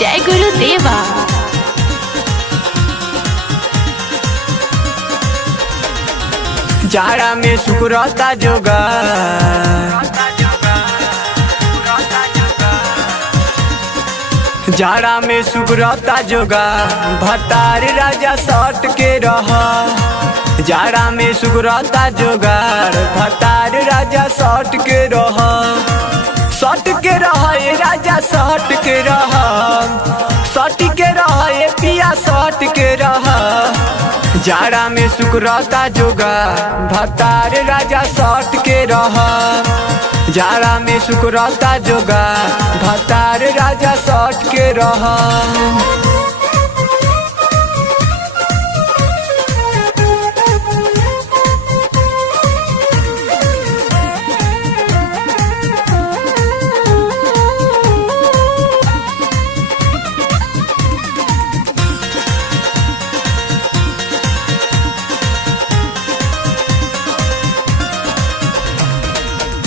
जय गुरुदेवा। जाड़ा में सुकुरता जोगा, जाड़ा में सुकुरता जोगा, भतार राजा सट के रहा। जाड़ा में सुकुरता जोगार, भतार राजा सट के रहा। सट के रहा ये राजा सट के रहा, सट के रहा ये पिया सट के रहा। जाड़ा में सुकुरता जोगा, भतार राजा सट के रहा। जाड़ा में सुकुरता जोगा, भतार राजा सट के रहा।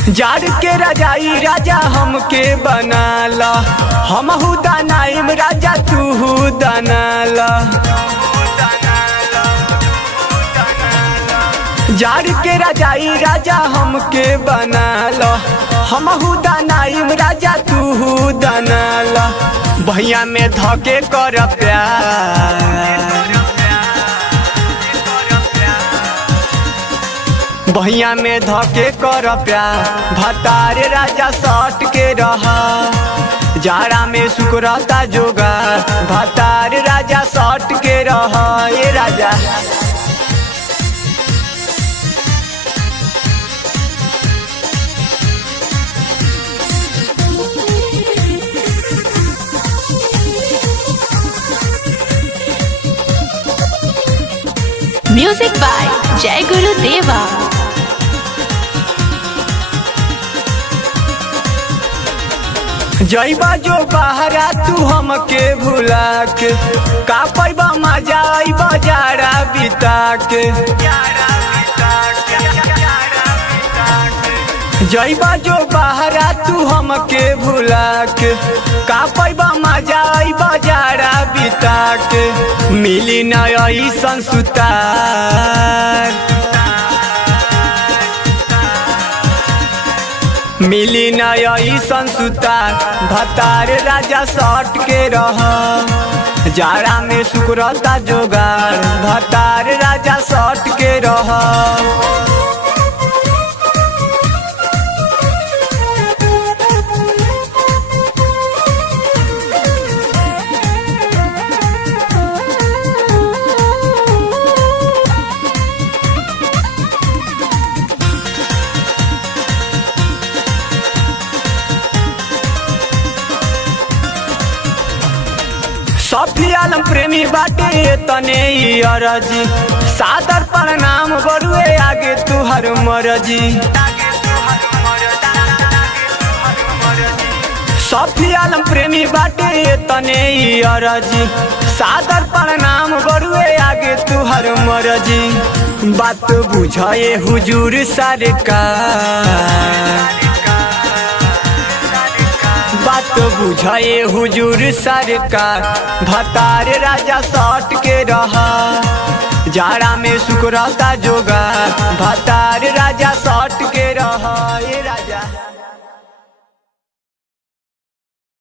जाड़ के रजाई राजा हमके बनाला, हमहू दानाइम राजा तूहू दानाला। जाड़ के रजाई राजा हमके बनाला, हमहू दानाइम राजा तूहू दानाला। भैया में धके कर प्यार, भैया में धके कर प्यार, भतार राजा सट के रहा। जाड़ा में सुकुरता जोगा, भतार राजा सट के रहा। ये राजा म्यूजिक बाय जय गुरुदेवा। जइबा जो बहरा तू हमके भुला के, का पैबा मजा आइबा जाड़ा बिता के। जइबा जो बहरा तू हमके भुला के, का पैबा मजा आइबा जाड़ा बिता के। मिली न ऐसन सुतार, मिली न ऐसन सुतार, भतार राजा सट के रहा। जाड़ा में सुकुरता जोगार, भतार राजा सट के रहा। सफी आलम प्रेमी बाटे तने अरजी, सादर प्रणाम बरुए आगे तुहर मरजी। सफी आलम प्रेमी बाटे तने अरजी, सादर प्रणाम बरुए आगे तुहर मरजी। बात बुझाए हुजूर सरकार, बात बुझाए हुजूर सरकार, भतार राजा सट के रहा। जाड़ा में सुकुरता जोगा, भतार राजा